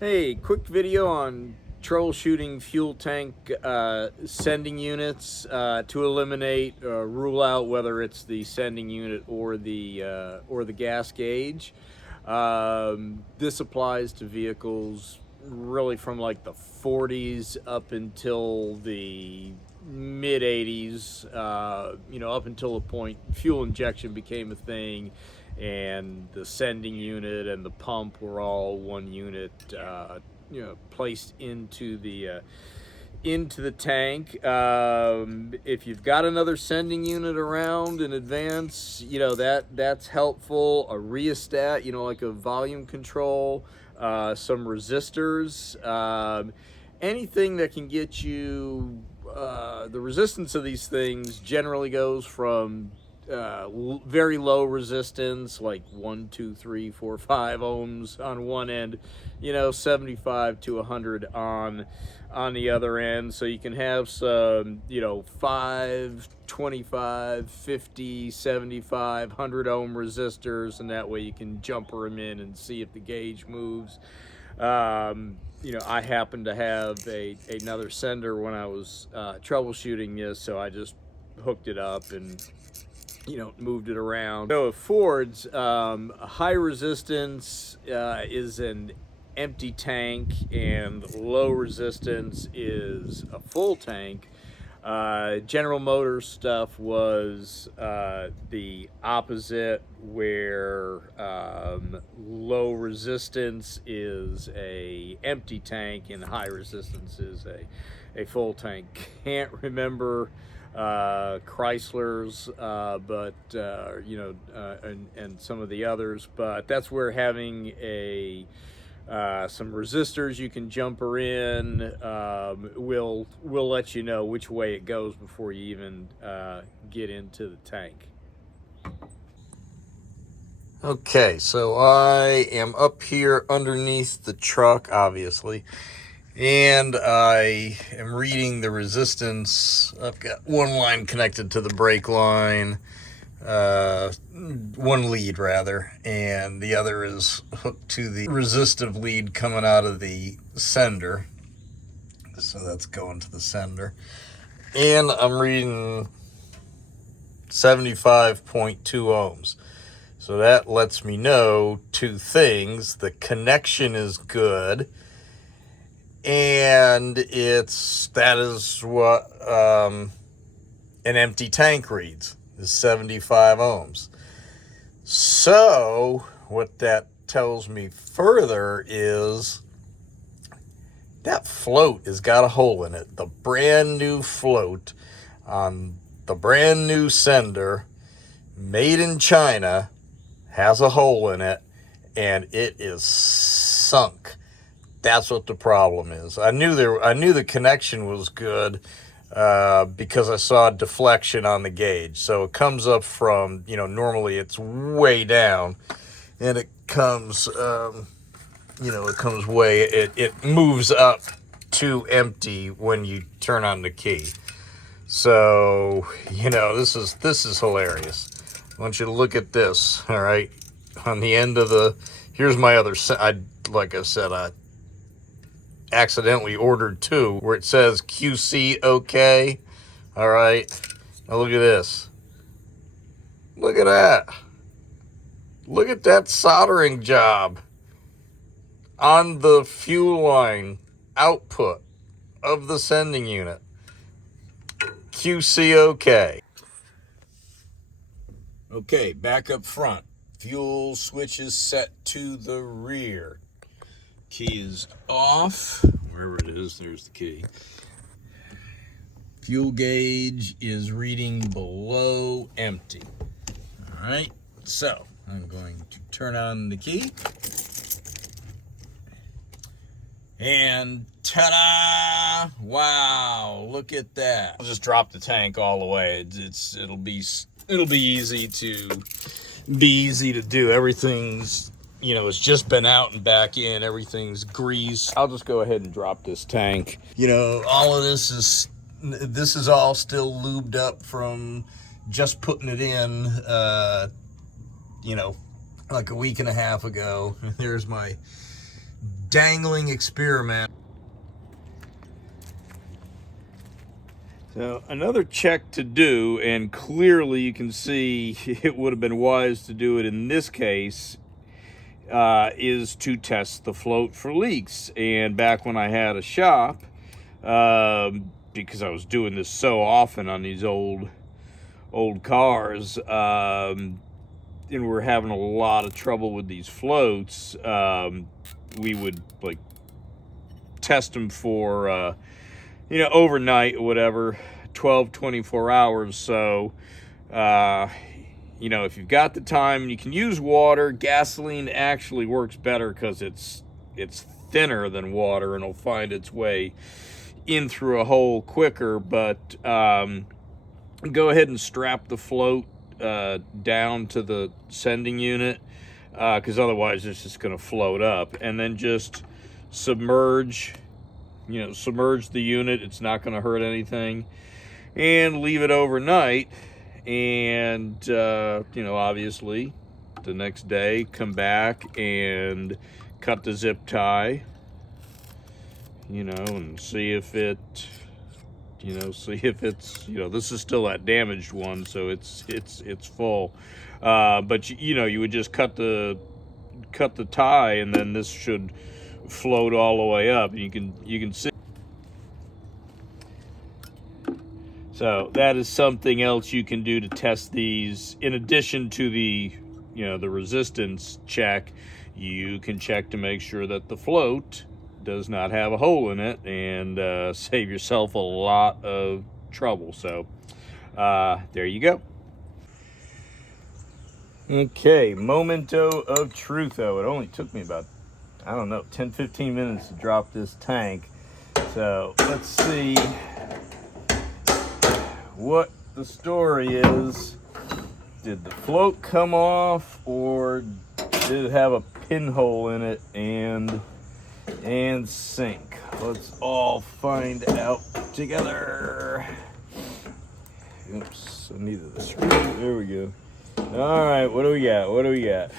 Hey, quick video on troubleshooting fuel tank sending units to eliminate, rule out whether it's the sending unit or the gas gauge. This applies to vehicles really from like the 40s up until the mid 80s, up until the point fuel injection became a thing and the sending unit and the pump were all one unit, placed into the tank. If you've got another sending unit around in advance, that's helpful. A rheostat, like a volume control, some resistors, anything that can get you. The resistance of these things generally goes from very low resistance, like 1, 2, 3, 4, 5 ohms on one end, 75 to 100 on the other end. So you can have some, 5, 25, 50, 75, 100 ohm resistors, and that way you can jumper them in and see if the gauge moves. I happen to have another sender when I was troubleshooting this, so I just hooked it up and moved it around. So Ford's high resistance is an empty tank and low resistance is a full tank. General Motors stuff was the opposite, where low resistance is a empty tank and high resistance is a full tank. Can't remember Chrysler's, and some of the others, but that's where having some resistors you can jumper in will let you know which way it goes before you even get into the tank. Okay, so I am up here underneath the truck, obviously, and I am reading the resistance. I've got one line connected to the brake line, one lead rather, and the other is hooked to the resistive lead coming out of the sender. So that's going to the sender. And I'm reading 75.2 ohms. So that lets me know two things. The connection is good, and that is what an empty tank reads, is 75 ohms. So what that tells me further is that float has got a hole in it. The brand new float on the brand new sender, made in China, has a hole in it, and it is sunk. That's what the problem is. I knew the connection was good because I saw deflection on the gauge. So it comes up from, normally it's way down, and it comes, it moves up to empty when you turn on the key. So, this is hilarious. I want you to look at this, all right? On the end of here's my other, like I said, I accidentally ordered two where it says QC OK. All right, now look at this. Look at that. Look at that soldering job on the fuel line output of the sending unit. QC OK. Okay, back up front. Fuel switch is set to the rear. Key is off. Wherever it is, there's the key. Fuel gauge is reading below empty. All right, so I'm going to turn on the key. And ta-da! Wow, look at that. I'll just drop the tank all the way. It'll be easy to do. Everything's, it's just been out and back in. Everything's greased. I'll just go ahead and drop this tank. All of this is all still lubed up from just putting it in, like a week and a half ago. There's my dangling experiment. So another check to do, and clearly you can see it would have been wise to do it in this case, is to test the float for leaks. And back when I had a shop, because I was doing this so often on these old cars, and we're having a lot of trouble with these floats, we would like test them for overnight or whatever, 24 hours. So if you've got the time, you can use water. Gasoline actually works better because it's thinner than water and it'll find its way in through a hole quicker. But go ahead and strap the float down to the sending unit, because otherwise it's just going to float up. And then just submerge the unit. It's not going to hurt anything, and leave it overnight. And obviously the next day come back and cut the zip tie, and see if it's, this is still that damaged one, so it's full. But you would just cut the tie, and then this should float all the way up. You can see. So that is something else you can do to test these. In addition to the resistance check, you can check to make sure that the float does not have a hole in it, and save yourself a lot of trouble. So there you go. Okay, momento of truth, though. It only took me about, 10-15 minutes to drop this tank. So let's see what the story is. Did the float come off, or did it have a pinhole in it and sink? Let's all find out together. Oops, I needed the screw. There we go. All right, what do we got?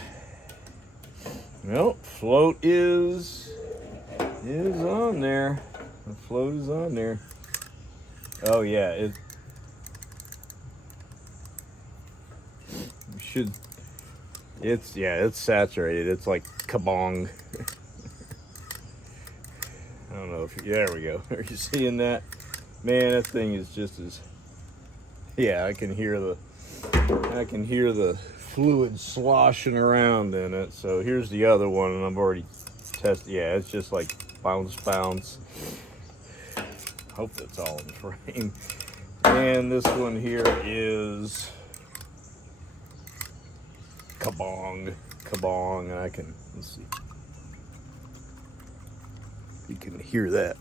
Well, float is on there. The float is on there. Oh yeah, it's saturated. It's like kabong. I don't know if there we go. Are you seeing that? Man, that thing is just as, I can hear the fluid sloshing around in it. So here's the other one, and I've already tested. Yeah, it's just like bounce. Hope that's all in frame. And this one here is kabong, and I can, let's see, you can hear that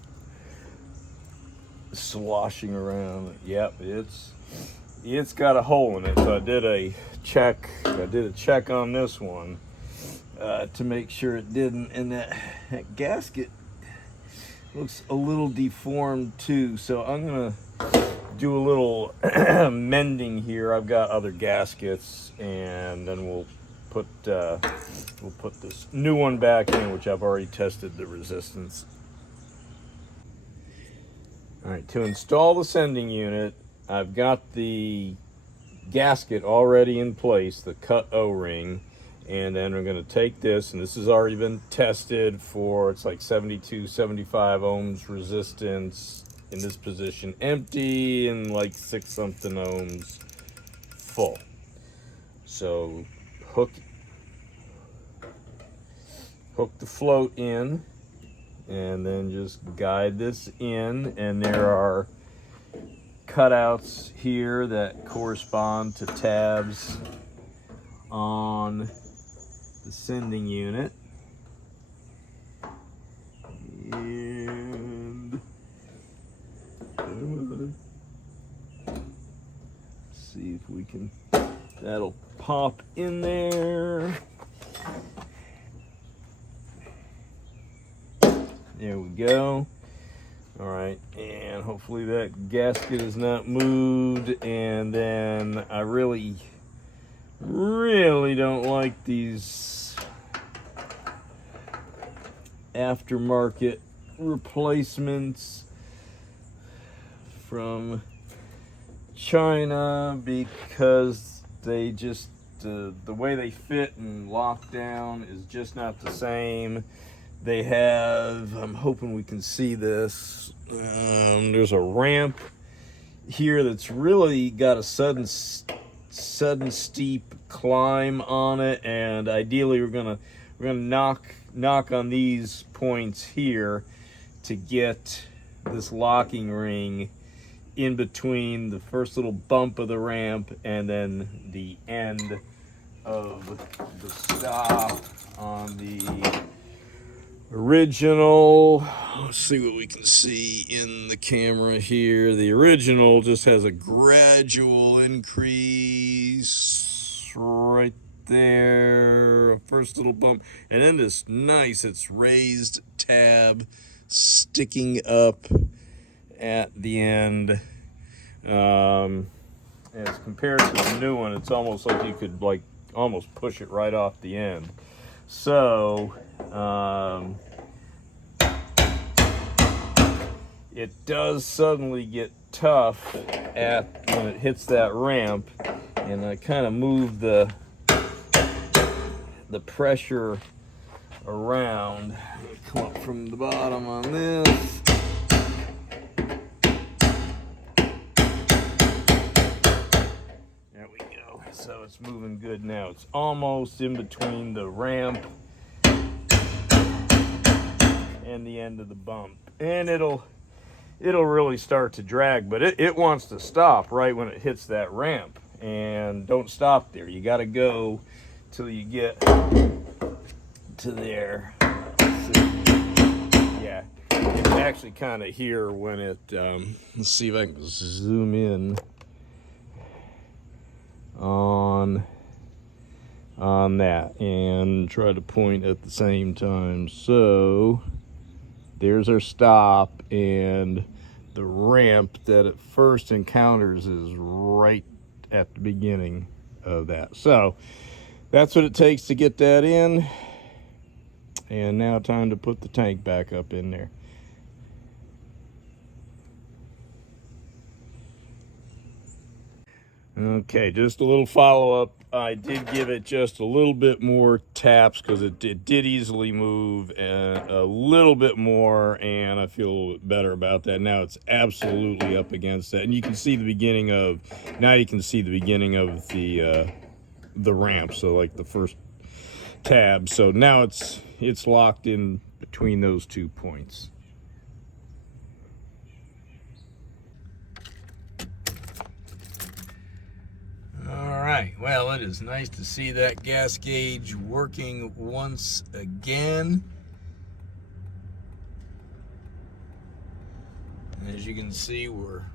sloshing around. Yep, it's got a hole in it. So I did a check on this one to make sure it didn't, and that gasket looks a little deformed too. So I'm gonna do a little mending here. I've got other gaskets, and then we'll put this new one back in, which I've already tested the resistance. All right, to install the sending unit, I've got the gasket already in place, the cut O-ring, and then we're going to take this, and this has already been tested for, it's like 72, 75 ohms resistance in this position empty, and like 6 something ohms full. So hook the float in, and then just guide this in, and there are cutouts here that correspond to tabs on the sending unit. And see if we can, that'll pop in there. There we go. All right, and hopefully that gasket is not moved. And then I really don't like these aftermarket replacements from China because they just the way they fit and lock down is just not the same. They have, I'm hoping we can see this, there's a ramp here that's really got a sudden steep climb on it, and ideally we're gonna knock on these points here to get this locking ring in between the first little bump of the ramp and then the end of the stop on the original. Let's see what we can see in the camera here. The original just has a gradual increase right there, first little bump, and then this nice, it's raised tab sticking up at the end. As compared to the new one, it's almost like you could almost push it right off the end. So it does suddenly get tough when it hits that ramp, and I kind of move the pressure around. Come up from the bottom on this. There we go. So it's moving good now. It's almost in between the ramp and the end of the bump, and it'll really start to drag, but it wants to stop right when it hits that ramp. And don't stop there. You got to go till you get to there. Yeah, you can actually kind of hear when it, let's see if I can zoom in on that and try to point at the same time. So there's our stop, and the ramp that it first encounters is right at the beginning of that. So that's what it takes to get that in. And now time to put the tank back up in there. Okay, just a little follow-up. I did give it just a little bit more taps because it did easily move a little bit more, and I feel a little bit better about that. Now it's absolutely up against that, and you can see the beginning of, now you can see the beginning of the ramp, so like the first tab. So now it's locked in between those 2 points. All right, well, it is nice to see that gas gauge working once again. As you can see, we're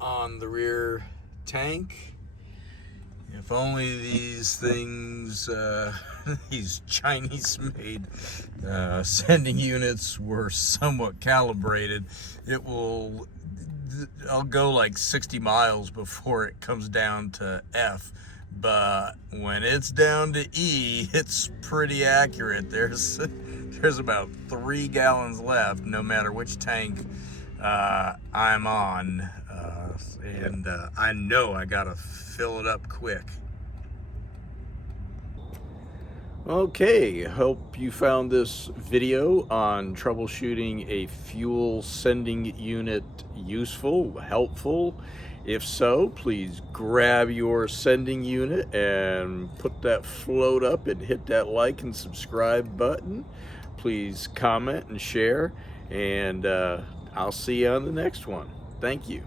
on the rear tank. If only these things, these Chinese-made sending units were somewhat calibrated, I'll go like 60 miles before it comes down to F, but when it's down to E, it's pretty accurate. There's about 3 gallons left, no matter which tank I'm on, and I know I gotta fill it up quick. Okay, hope you found this video on troubleshooting a fuel sending unit useful, helpful. If so, please grab your sending unit and put that float up and hit that like and subscribe button. Please comment and share, and I'll see you on the next one. Thank you.